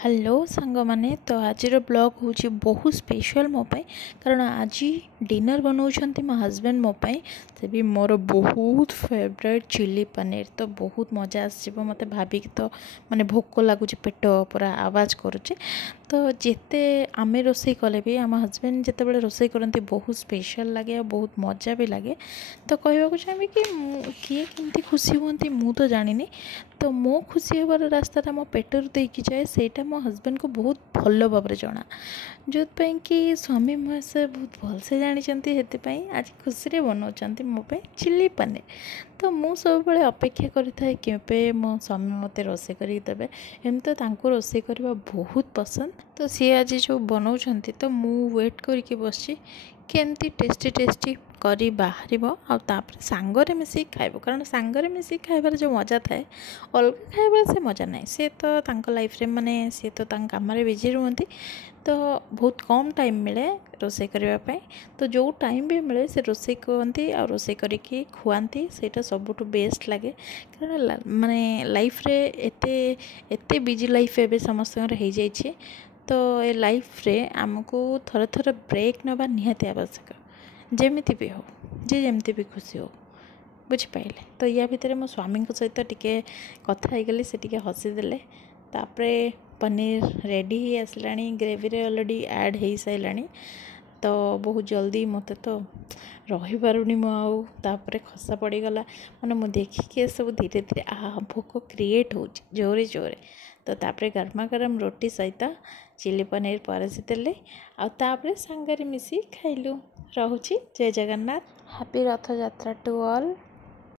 Hello सांग माने तो आज ब्लॉग हूँ बहुत स्पेशल मो पाई कारण आज डिनर बनाऊँच मो हजबैंड मो पाई से भी मोर बहुत फेवरेट चिली पनीर तो बहुत मजा आसो मत भाविक तो माने भोक लगुच पेट पूरा आवाज करुचे तो जिते आमे रोसई कले भी आम हजबैंड जिते बड़े रोसई करती बहुत स्पेशल लगे और बहुत मजा भी लगे तो कहवाक चाहिए कि किए केमती खुशी हमें मु तो जानी तो मो खुशी होबार रास्ता मो पेटर देकी जाए सेटा मो हजबैंड को बहुत भल भाव जना जो कि स्वामी महाशय बहुत भलसे जानते आज खुशी बनाऊँ मो चिली पनीर तो मु सब अपेक्षा करें केबे मो स्वामी मत रोसे करदे एमती तो रोसे करवा बहुत पसंद तो सी आज जो बनाऊँ तो मु वेट करके बस केमती टेस्टी टेस्टी करी बाहर आउे सांगरे मिसिक खाइब कारण सांगरे मिसिक खाइबार जो मजा थाए अलग खाइबार से मजा ना सी तो लाइफ रे माने सी तो काम बिजी रुहती तो बहुत कम टाइम मिले रोसे करने तो जो टाइम भी मिले से रोसे कहती आ रोसे करके खुआती से सबुठ बेस्ट लगे कारण माने लाइफ रे एते बिजी लाइफ एवं समस्त हो जाइए तो ए लाइफ रे आमको थर थर ब्रेक नवा निहाती आवश्यक जमीती भी हो जे जमती भी खुशी हो बुझिपारे तो या भितर मो स्वामी सहित टिके कथा गली से टिके हसीदे तापरे पनीर रेडी ही आसला ग्रेवी रे ऑलरेडी ऐड हो सारा तो बहुत जल्दी मत तो रही पारुनी मुझे खसा पड़गला मैंने मुझे देखिए सब धीरे धीरे भोक क्रिएट हो जोरे जोरे तो तापरे गर्मा गर्म रोटी सहित चिली पनीर परसी देले आउे सांगरे मिसी खाइलु। रहुची जय जगन्नाथ। हैप्पी रथ यात्रा टू ऑल।